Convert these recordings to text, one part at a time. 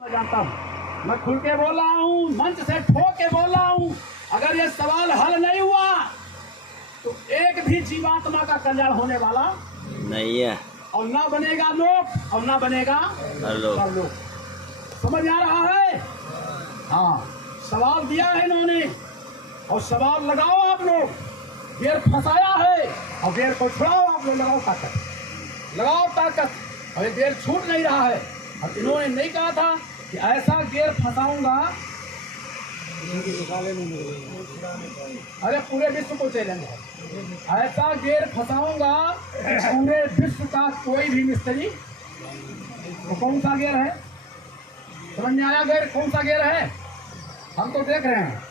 मैं जानता हूँ, मैं खुल के बोल रहा हूँ, मंच से ठोक के बोल रहा हूँ। अगर ये सवाल हल नहीं हुआ तो एक भी जीवात्मा का कल्याण होने वाला नहीं है, और ना बनेगा लोक और ना बनेगा परलोक। समझ आ रहा है? हाँ, सवाल दिया है इन्होंने और सवाल लगाओ आप लोग। गेर फंसाया है और गेर को छुड़ाओ आप लोग। लगाओ ताकत और ये गेर छूट नहीं रहा है। और इन्होंने नहीं कहा था कि ऐसा गेर फंसाऊंगा, अरे पूरे विश्व को चैलेंज है, ऐसा गेर फंसाऊंगा पूरे विश्व का कोई भी मिस्त्री। तो कौन सा गेर है? समझ में आया? गेर कौन सा गेर है? हम तो देख रहे हैं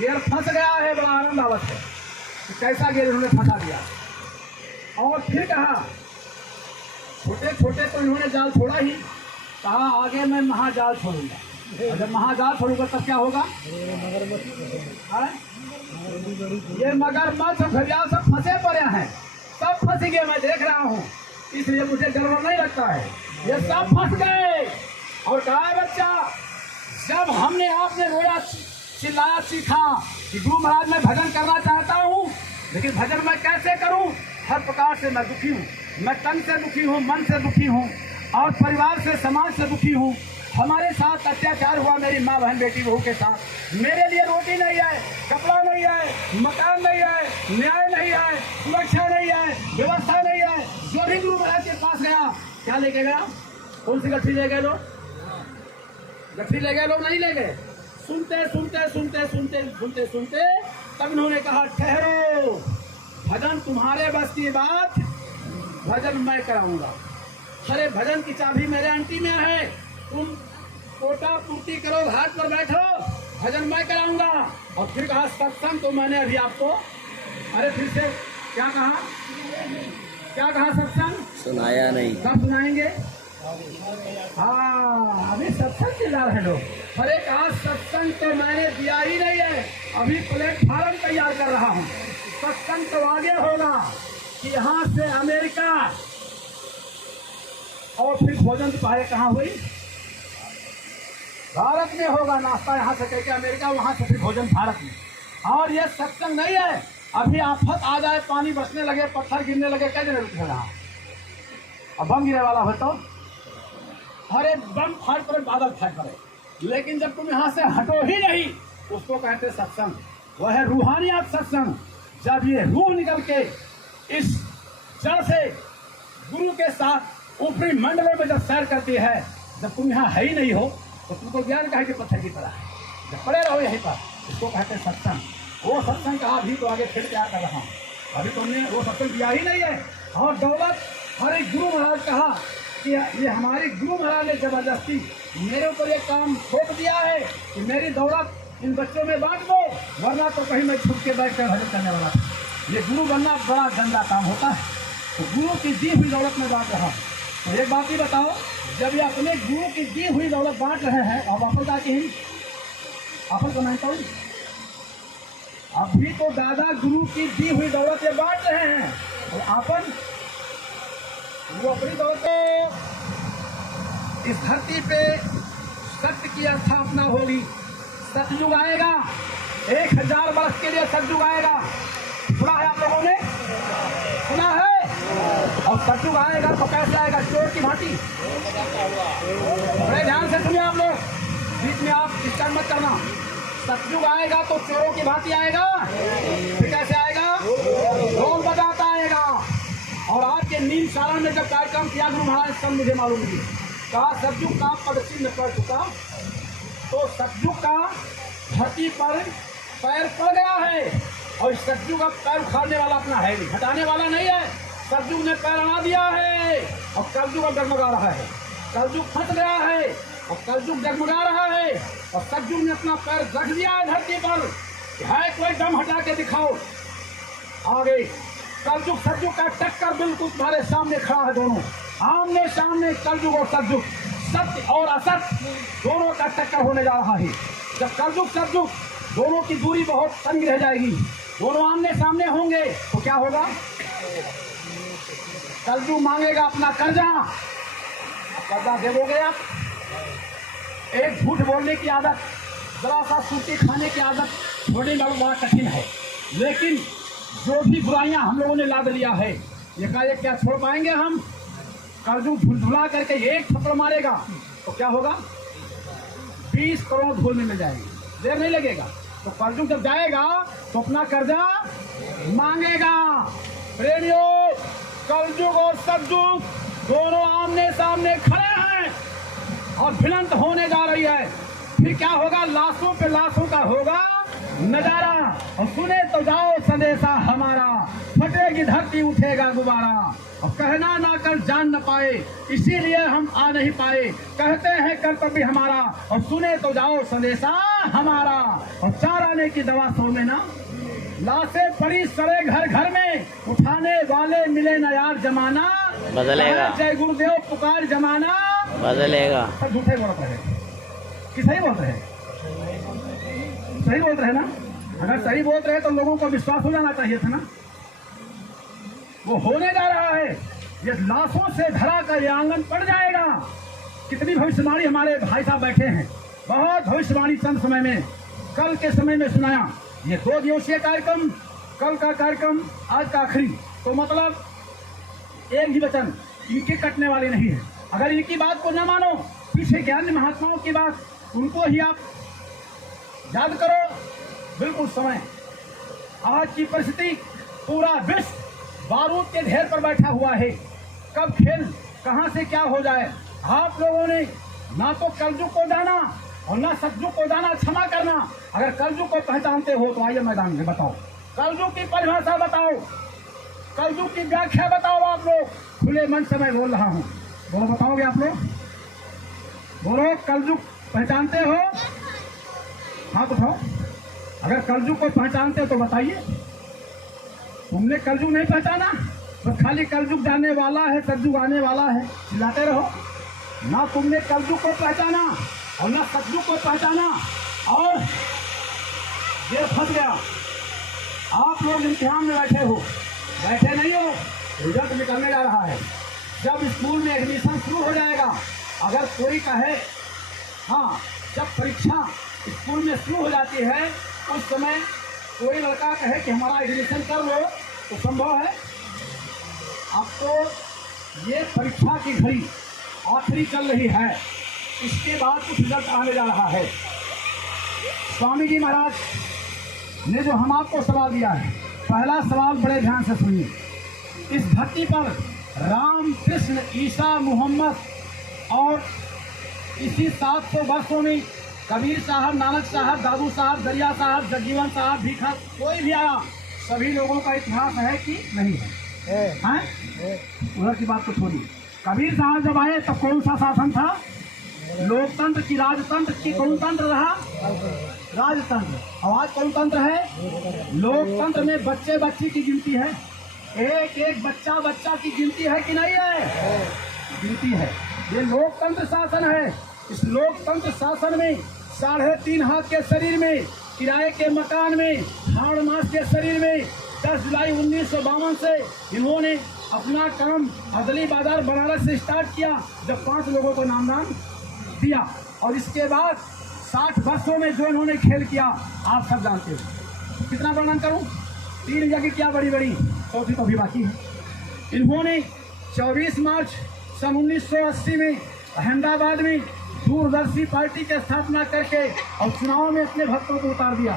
गेर फंस गया है। बड़ा आनंद आवत है कि कैसा गेर इन्होंने फंसा दिया। और फिर कहा छोटे छोटे तो इन्होंने जाल छोड़ा ही, कहा आगे मैं महाजाल छोड़ूंगा। जब महाजाल छोड़ूंगा तब क्या होगा? ये मगरमच्छ घड़ियाल सब फंसे पड़े हैं, सब फंस गए। मैं देख रहा हूँ, इसलिए मुझे डर नहीं लगता है। ये सब फंस गए। और कहा बच्चा, जब हमने आपने रोया चिल्लाया चीखा कि गुरु महाराज मैं भजन करना चाहता हूँ, लेकिन भजन मैं कैसे करूँ? हर प्रकार से मैं दुखी हूँ। मैं तन से दुखी हूँ, मन से दुखी हूँ और परिवार से समाज से दुखी हूँ। हमारे साथ अत्याचार हुआ, मेरी माँ बहन बेटी बहू के साथ। मेरे लिए रोटी नहीं है, कपड़ा नहीं है, मकान नहीं है, न्याय नहीं है, सुरक्षा नहीं है, व्यवस्था नहीं है। जो भी गुरु महाराज के पास गया, क्या लेके गया? कौन सी गठरी ले गए लोग? गठरी ले गए लोग? नहीं ले गए। सुनते सुनते सुनते सुनते सुनते सुनते तब इन्होंने कहा ठहरो, भजन तुम्हारे बस की बात, भजन मैं कराऊंगा। अरे भजन की चाबी मेरे आंटी में है, तुम कोटा पूर्ति करो, घाट पर बैठो, भजन मैं कराऊंगा। और फिर कहा सत्संग तो मैंने अभी आपको, अरे फिर से क्या कहा? क्या कहा? सत्संग सुनाया नहीं। कब सुनाएंगे? हाँ, अभी सत्संग के जा रहे लोग। अरे कहा सत्संग तो मैंने दिया ही नहीं है, अभी प्लेटफार्म तैयार कर रहा हूँ। सत्संग तो आगे होगा कि यहाँ से अमेरिका, और फिर भोजन दोपहर कहाँ हुई? भारत में होगा। नाश्ता यहाँ से करके अमेरिका, वहाँ से फिर भोजन भारत में। और ये सत्संग नहीं है। अभी आफत आ जाए, पानी बरसने लगे, पत्थर गिरने लगे, कैसे रुक रहा? अब बम गिरने वाला हो तो अरे बम फाड़ पड़े, बादल फाड़ पड़े, लेकिन जब तुम यहाँ से हटो ही नहीं, उसको कहते सत्संग। वह है रूहानियत सत्संग। जब ये रूह निकल के इस जड़ से गुरु के साथ ऊपरी मंडलों में जब सैर करती है, जब तुम यहाँ है ही नहीं हो तो तुमको ज्ञान कहे कि पत्थर की तरह है। जब पड़े रहो यहीं पर, इसको कहते सत्संग। वो सत्संग कहा अभी तो आगे फिर क्या कर रहा हूँ, अभी तुमने वो सत्संग दिया ही नहीं है। और दौलत, हमारे गुरु महाराज कहा कि ये हमारे गुरु महाराज ने जबरदस्ती मेरे ऊपर ये काम थोप दिया है कि मेरी दौलत इन बच्चों में बांट दो, वरना तो कहीं मैं छुप के बैठ कर भजन करने वाला था। ये गुरु बनना बड़ा गंदा काम होता है, तो गुरु की दी हुई दौलत में बांट रहा। तो एक बात ही बताओ, जब ये अपने गुरु की दी हुई दौलत बांट रहे हैं और वापस आके ही आपन को मानता हूँ, अभी तो दादा गुरु की दी हुई दौलत ये बांट रहे हैं और आपन वो अपनी दौलत इस धरती पे सत्य की स्थापना होगी। सतयुग आएगा, 1000 वर्ष के लिए सतयुग आएगा। सुना है आप लोगों ने? सुना है? और सतयुग आएगा तो कैसे आएगा? चोर की भांति। बड़े ध्यान से सुनिए आप लोग, बीच में आप डिस्टर्ब मत करना। सतयुग आएगा तो चोरों की भांति आएगा। फिर कैसे आएगा? ढोल बजाता आएगा। और आज के नीम सारण में जब कार्यक्रम किया गुरु महाराज, सब मुझे मालूम नहीं कहा सतयुग का पद चिन्ह पड़ चुका, तो सतयुग का धरती पर पैर पड़ गया है। और सतयुग का पैर उखाड़ने वाला अपना है नहीं, हटाने वाला नहीं है। सतयुग ने पैर अड़ा दिया है और कलयुग डगमगा रहा है। कलयुग फंस गया है और कलयुग डगमगा रहा है। और सतयुग ने अपना पैर रख दिया है धरती पर। है कोई दम हटा के दिखाओ। आगे कलयुग सतयुग का टक्कर बिल्कुल तुम्हारे सामने खड़ा है। दोनों आमने सामने, कलयुग और सतयुग, सत्य और असत दोनों का टक्कर होने जा रहा है। जब कलयुग सतयुग दोनों की दूरी बहुत तंग रह जाएगी, दोनों आमने सामने होंगे तो क्या होगा? कलयुग मांगेगा अपना कर्जा, कर्जा दे दोगे आप? एक झूठ बोलने की आदत, जरा सा सूटी खाने की आदत छोड़ने वाला बड़ा कठिन है, लेकिन जो भी बुराइयां हम लोगों ने लाद लिया है, एकाएक क्या छोड़ पाएंगे हम? कर्जू झुलझुला करके एक थप्पड़ मारेगा तो क्या होगा? 20 करोड़ धूल में मिल जाएंगे, देर नहीं लगेगा। तो कर्जू जब जाएगा तो अपना कर्जा मांगेगा। प्रेमियों, कर्जुग और सतयुग दोनों आमने सामने खड़े हैं और भिड़ंत होने जा रही है। फिर क्या होगा? लाशों पे लाशों का होगा नजारा। और सुने तो जाओ संदेशा हमारा, फटेगी धरती उठेगा गुब्बारा। और कहना ना कर जान न पाए, इसीलिए हम आ नहीं पाए, कहते हैं कर्तव्य हमारा। और सुने तो जाओ संदेशा हमारा। और 4 आने की दवा सौ में ना, लाशें पड़ी सड़े घर घर में, उठाने वाले मिले न यार जमाना बदलेगा। जय गुरुदेव पुकार जमाना बदलेगा। सब झूठे बोल रहे हैं कि सही बोल रहे हैं? सही बोल रहे हैं ना? अगर सही बोल रहे हैं तो लोगों को विश्वास हो जाना चाहिए था ना। वो होने जा रहा है, ये लाशों से भरा कर ये आंगन पड़ जाएगा। कितनी भविष्यवाणी हमारे भाई साहब बैठे हैं, बहुत भविष्यवाणी चंद समय में, कल के समय में सुनाया। ये 2 दिवसीय कार्यक्रम, कल का कार्यक्रम, आज का आखिरी। तो मतलब एक भी वचन इनके कटने वाले नहीं है। अगर इनकी बात को न मानो, पीछे ज्ञान महात्माओं की बात, उनको ही आप याद करो। बिल्कुल समय, आज की परिस्थिति, पूरा विश्व बारूद के ढेर पर बैठा हुआ है। कब खेल कहां से क्या हो जाए। आप लोगों ने ना तो कलजुग को जाना और ना सतयुग को जाना। क्षमा करना, अगर कलजुग को पहचानते हो तो आइए मैदान में बताओ, कलजुग की परिभाषा बताओ, कलजुग की व्याख्या बताओ। आप लोग खुले मन से मैं बोल रहा हूँ, बोलो, बताओगे आप लोग? बोलो, कलजुग पहचानते हो? हाथ उठाओ। अगर कलजुग को पहचानते हो तो बताइए। तुमने कलजुग नहीं पहचाना तो खाली कलजुग जाने वाला है, सतयुग आने वाला है, चिल्लाते रहो। ना तुमने कलजुग को पहचाना और ना सतयुग को पहचाना, और ये फंस गया। आप लोग इम्तिहान में बैठे हो, बैठे नहीं हो, रिजल्ट निकलने जा रहा है। जब स्कूल में एडमिशन शुरू हो जाएगा, अगर कोई कहे, हाँ, जब परीक्षा स्कूल में शुरू हो जाती है उस समय कोई लड़का कहे कि हमारा एडमिशन कर लो, तो संभव है? अब तो ये परीक्षा की घड़ी आखिरी चल रही है, इसके बाद कुछ रिजल्ट आने जा रहा है। स्वामी जी महाराज ने जो हम आपको सवाल दिया है, पहला सवाल बड़े ध्यान से सुनिए। इस धरती पर राम, कृष्ण, ईसा, मोहम्मद और इसी 700 वर्षों में कबीर साहब, नानक साहब, दादू साहब, दरिया साहब, जगजीवन साहब, भीखा, कोई भी आया, सभी लोगों का इतिहास है कि नहीं है? उधर की बात को छोड़िए। कबीर साहब जब आए तब कौन सा शासन था? लोकतंत्र की, राजतंत्र की? कौन तंत्र रहा? राजतंत्र। और आज कौन तंत्र है? लोकतंत्र में बच्चे बच्ची की गिनती है, एक एक बच्चा बच्चा की गिनती है कि नहीं है? गिनती है। ये लोकतंत्र शासन है। इस लोकतंत्र शासन में 3.5 हाथ के शरीर में, किराए के मकान में, हाड़ मास के शरीर में 10 जुलाई 1952 से इन्होंने अपना काम अदली बाजार बनारस से स्टार्ट किया, जब 5 लोगों को नामदान दिया। और इसके बाद 60 वर्षों में जो इन्होंने खेल किया आप सब जानते हो। कितना वर्णन करूं? 3 जगह क्या बड़ी बड़ी, चौथी तो भी बाकी है। इन्होंने 24 मार्च सन 1980 में अहमदाबाद में दूरदर्शी पार्टी की स्थापना करके और चुनाव में अपने भक्तों को उतार दिया।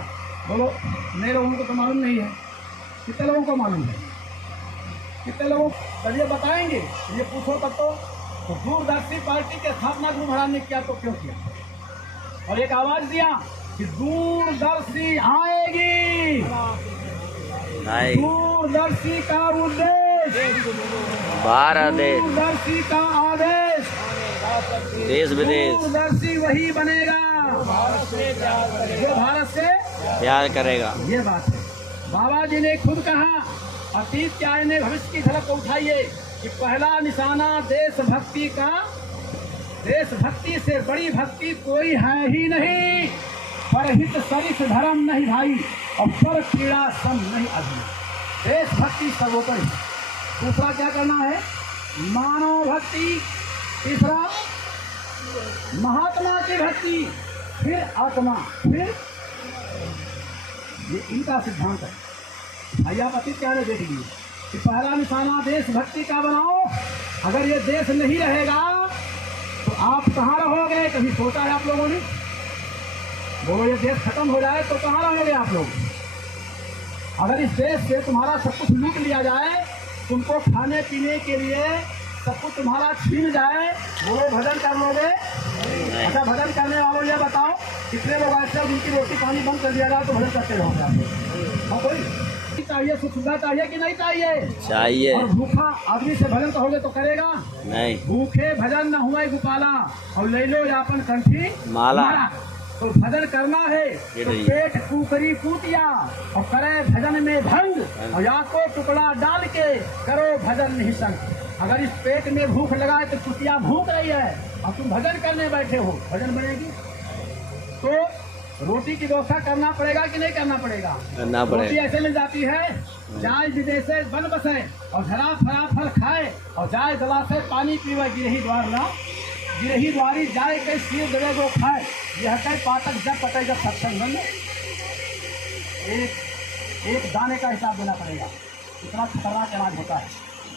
बोलो, मेरे लोगों को तो मालूम नहीं है, कितने लोगों को मालूम है? कितने लोगों? चलिए बताएंगे, ये पूछो तब तो दूरदर्शी पार्टी की स्थापना गुरु महाराज ने किया तो क्यों किया? और एक आवाज दिया कि दूरदर्शी आएगी, दूरदर्शी का उद्देश्य भारत देश, दूरदर्शी का आदेश, देश विदेश, दूरदर्शी वही बनेगा जो भारत से प्यार करेगा। ये बात है। बाबा जी ने खुद कहा, अतीत के आईने भविष्य की झलक उठाइए, कि पहला निशाना देशभक्ति का, देशभक्ति से बड़ी भक्ति कोई है ही नहीं। परहित सरिस धर्म नहीं भाई, और पर पीड़ा सम नहीं अभी। देशभक्ति सर्वोपरि। दूसरा क्या करना है? मानव भक्ति। तीसरा महात्मा की भक्ति, फिर आत्मा, फिर ये इनका सिद्धांत है। भाई आप अतीत क्या देख लीजिए कि पहला निशाना देशभक्ति का बनाओ। अगर ये देश नहीं रहेगा तो आप कहाँ रहोगे? कभी सोचा है आप लोगों ने? वो ये देश खत्म हो जाए तो कहाँ रहोगे आप लोग? अगर इस देश से तुम्हारा सब कुछ लूट लिया जाए, तुमको खाने पीने के लिए सब कुछ तुम्हारा छीन जाए, वो भजन कर लोगे? अच्छा, भजन करने वालों ये बताओ कितने लोग ऐसे उनकी रोटी पानी बंद कर दिया जाए तो भजन करते रहोगे आप लोग? हाँ, कोई चाहिए? सुख सुविधा चाहिए कि नहीं चाहिए? चाहिए। और भूखा आदमी से भजन कहोगे तो करेगा नहीं। भूखे भजन न हुए गोपाला, और ले लो यापन कंठी माला। तो भजन करना है तो पेट कुकरी कूटिया और करे भजन में भंग, और या को टुकड़ा डाल के करो भजन निःसंग। अगर इस पेट में भूख लगाए तो कुटिया भूख रही है और तुम भजन करने बैठे हो, भजन बनेगी? तो रोटी की व्यवस्था करना पड़ेगा कि नहीं करना पड़ेगा? करना पड़ेगा। रोटी ऐसे मिल जाती है, जाए विदेशे बन बसे और झरा फरा फल खाए, और जाए गला से पानी पीवे, गिरही द्वार ना गिरही द्वारी जाए कई सिर दबे गो खाए। यह कई पातक जब पटे जब सत्संग बन, एक दाने का हिसाब देना पड़ेगा, इतना खतरनाक अनाज होता है।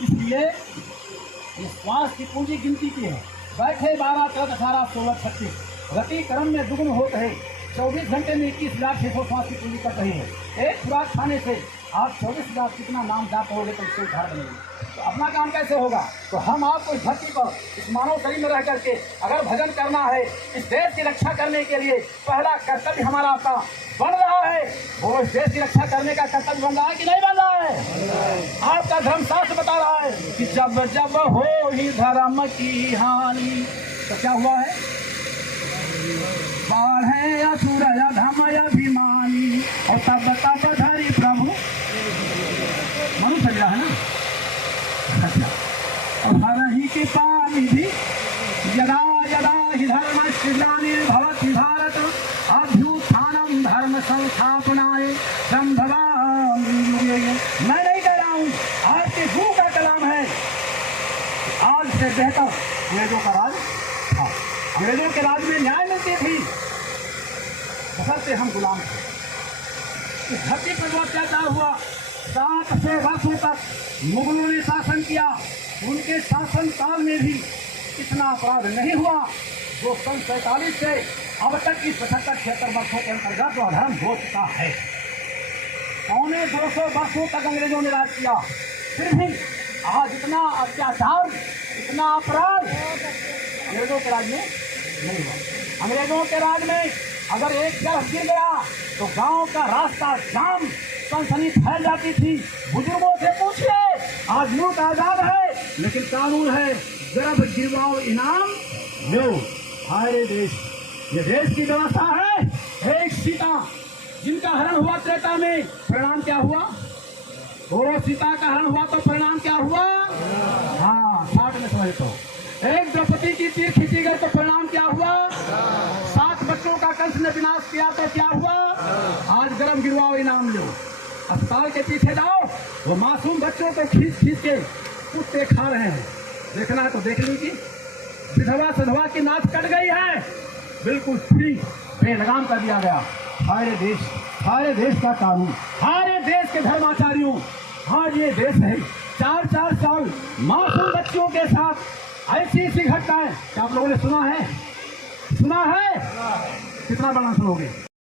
इसलिए ये श्वास की पूंजी गिनती की है। बैठे 12, 13, 18, 16, 36 गति कर्म में दुगुन होते है। 24 घंटे में 21,600 श्वास की पूंजी कर रही है। एक खुराक खाने से आप 24,000 कितना नाम जाप होगे तो उससे उधार बनेगी। तो अपना काम कैसे होगा? तो हम आपको इस धरती पर इस मानव शरीर में रह करके अगर भजन करना है, इस देश की रक्षा करने के लिए पहला कर्तव्य हमारा आपका बन रहा है। वो इस देश की रक्षा करने का कर्तव्य बन रहा है कि नहीं बन रहा है? आपका धर्मशास्त्र बता रहा है कि जब जब हो ही धर्म की हानि, तो क्या हुआ है? बाढ़े असुर अधम अभिमानी, और तब तब धरी प्रभु मनु चल रहा है ना। अच्छा, और हर ही की पानी भी यदा यदा ही धर्म ग्लानिर्भवति भारत अभ्युत्थानम धर्म संस्थापनाय संभवामि युगे। मैं नहीं कह रहा हूँ, आपके गुरु का कलाम है। आज से बेहतर अंग्रेजों का राज था। अंग्रेजों के राज में न्याय मिलती थी, बशर्ते हम गुलाम थे। इस धरती पर जो अत्याचार हुआ, 700 वर्षों तक मुगलों ने शासन किया। उनके शासन काल में भी इतना अपराध नहीं हुआ जो सन 47 से अब तक की 75-76 वर्षों के अंतर्गत जो अधर्म हो चुका है। 250 वर्षों तक अंग्रेजों ने राज किया, फिर भी आज इतना अत्याचार, इतना अपराध अंग्रेजों के राज में नहीं हुआ। अंग्रेजों के राज में अगर एक जरफ गिर गया तो गांव का रास्ता जाम, सनसनी फैल जाती थी। बुजुर्गों से पूछिए, आज मुल्क आजाद है लेकिन कानून है जरफ गिरवाओ इनाम लो। हमारे देश, ये देश की व्यवस्था है। एक सीता जिनका हरण हुआ त्रेता में, परिणाम क्या हुआ? और सीता का हरण हुआ तो परिणाम क्या हुआ? हाँ, 60 में समझ तो। एक द्रौपदी की तीर खींची गई तो परिणाम क्या हुआ? 7 बच्चों का कंस ने विनाश किया तो क्या हुआ? आज गरम गिरवाओ इनाम लो। अस्पताल के पीछे जाओ, वो मासूम बच्चों को खींच खींच के कुत्ते खा रहे हैं। देखना है तो देख लीजिए। विधवा सधवा की नाच कट गई है, बिल्कुल फ्री बेलगाम कर दिया गया। हमारे देश का कानून, हमारे देश के धर्माचार्यों, आज ये देश है 4-4 साल मासूम बच्चों के साथ ऐसी ऐसी घटनाएं क्या आप लोगों ने सुना है? कितना बड़ा सुनोगे?